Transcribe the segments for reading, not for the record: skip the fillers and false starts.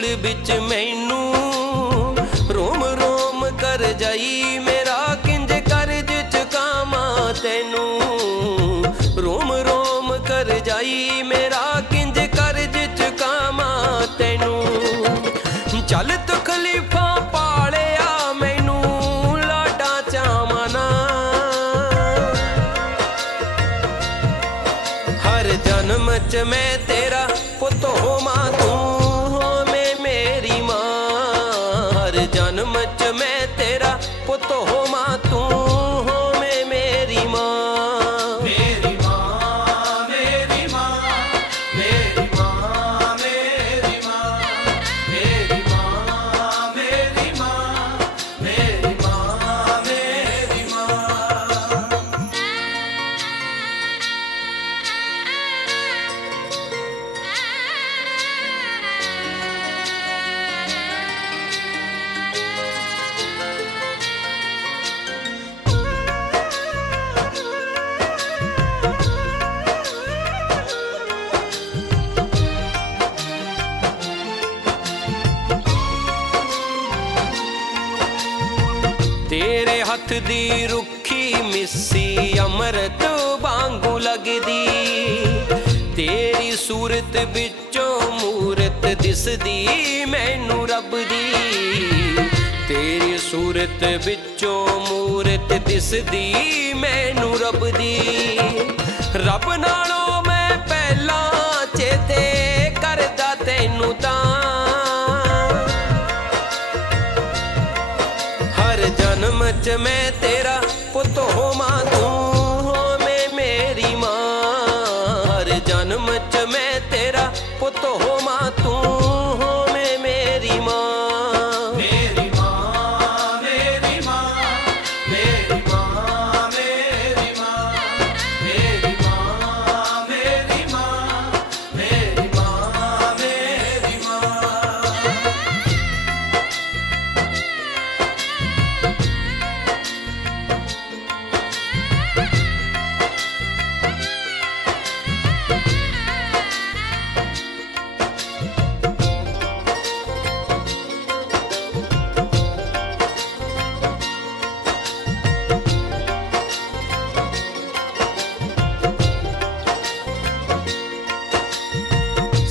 धूल बिच मैनू रोम रोम कर जाई मेरा किंज करज चुकावा तैनू रोम रोम कर जाई मेरा किंज करज चुकावा तैनू चल तू खलीफा पालिया मैनू लाडा चावना हर जन्म च मैं तेरा पुत होवां तू होवें मेरी मां हर जन्म च मैं तेरा पुत होवां तू होवें मेरी मां मेरी मां मेरी मां मेरी मां मेरी मां मेरी मां मेरी मां मेरी मां मेरी मां तेरे हथ दी रुखी मिस्सी अमृत वांगू लगदी तेरी सूरत बिचों मूरत दिसदी मैनू रब दी तेरी सूरत बिचों मूरत दिसदी मैनू रब दी रब नालों मैं पहला चेते करदा तैनू तां जन्म च मैं तेरा पुत होवां तू होवें मेरी मां हर जन्म च मैं तेरा पुत होवां तू होवें मेरी मां मेरी मां मेरी मां मेरी मां मेरी मां मेरी मां मेरी मां मेरी मां मेरी मां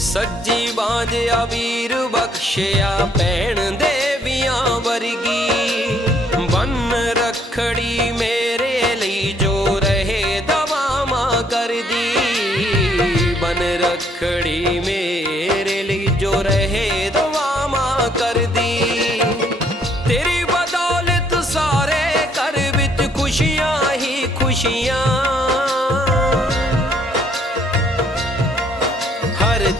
सज्जी बांझ वीर बख्शिया भैन देवियां वर्गी बन रखड़ी मेरे लिए जो रहे दवामा कर दी बन रखड़ी मेरे लिए जो रहे दवामा कर दी तेरी बदौलत सारे घर विच खुशियां ही खुशियां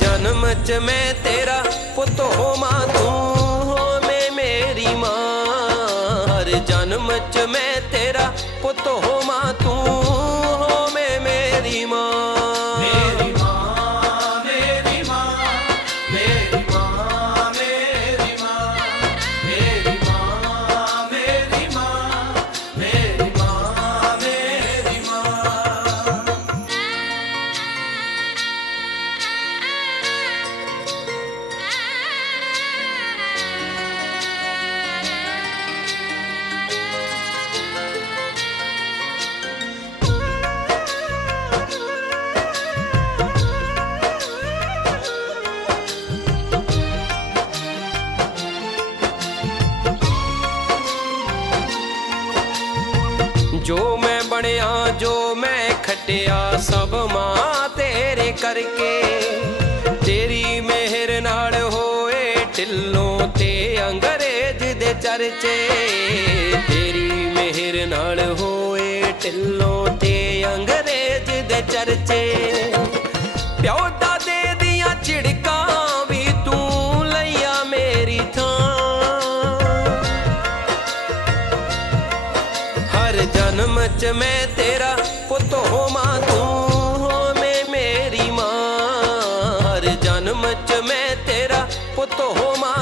जन्म च मैं तेरा पुत होवां तू होवें मेरी मां हर जन्म च मैं तेरा पुत होवां तू होवें मेरी मां मेरी मां मेरी मां मेरी मां मेरी मां मेरी मां मेरी मां मेरी मां मेरी मां जो मैं बनिया जो मैं खटिया सब मां तेरे करके तेरी मेहर नाल होए ढिल्लों ते अंग्रेज दे चर्चे तेरी मेहर नाल होए ढिल्लों ते अंग्रेज दे चर्चे प्यो दादे दियां झिड़कां भी तू लैया मेरी थां हर जन्म च मैं तेरा पुत होवां तू होवें मेरी मां हर जन्म च मैं तेरा पुत होवां